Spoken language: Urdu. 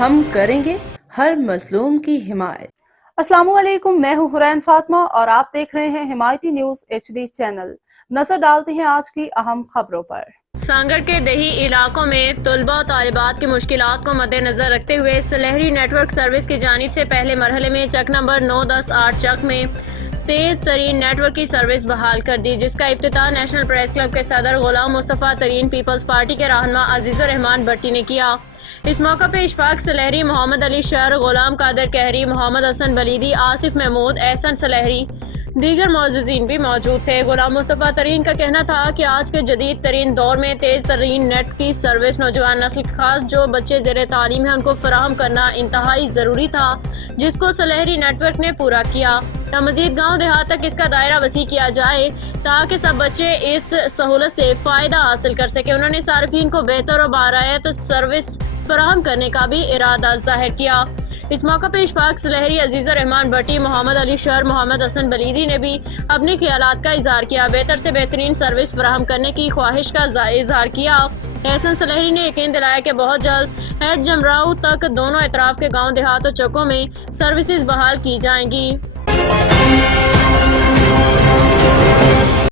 ہم کریں گے ہر مظلوم کی حمایت۔ السلام علیکم، میں ہوں حرین فاطمہ اور آپ دیکھ رہے ہیں حمایتی نیوز HD چینل۔ نظر ڈالتے ہیں آج کی اہم خبروں پر۔ سانگڑ کے دیہی علاقوں میں طلباء و طالبات کی مشکلات کو مد نظر رکھتے ہوئے سلیہری نیٹ ورک سروس کی جانب سے پہلے مرحلے میں چک نمبر 9، 10، 8 چک میں تیز ترین نیٹ ورک کی سروس بحال کر دی، جس کا افتتاح نیشنل پریس کلب کے صدر غلام مصطفیٰ ترین پیپلز پارٹی کے رہنما عزیز الرحمان بھٹی نے کیا۔ اس موقع پہ اشفاق سلیہری، محمد علی شر، غلام قادر کہری، محمد حسن بلیدی، آصف محمود، احسن سلیہری، دیگر معززین بھی موجود تھے۔ غلام مصطفیٰ ترین کا کہنا تھا کہ آج کے جدید ترین دور میں تیز ترین نیٹ کی سروس نوجوان نسل خاص جو بچے زیر تعلیم ہیں ان کو فراہم کرنا انتہائی ضروری تھا، جس کو سلیہری نیٹ ورک نے پورا کیا۔ مزید گاؤں دیہات تک اس کا دائرہ وسیع کیا جائے تاکہ سب بچے اس سہولت سے فائدہ حاصل کر سکیں۔ انہوں نے صارفین کو بہتر اور بارایت سروس فراہم کرنے کا بھی ارادہ ظاہر کیا۔ اس موقع پہ اشفاق سلیہری، عزیز الرحمان بھٹی، محمد علی شر، محمد حسن بلیدی نے بھی اپنے خیالات کا اظہار کیا، بہتر سے بہترین سروس فراہم کرنے کی خواہش کا اظہار کیا۔ احسن سلیہری نے یقین دلایا کہ بہت جلد ہیڈ جمراؤ تک دونوں اطراف کے گاؤں دیہات اور چوکوں میں سروسز بحال کی جائیں گی۔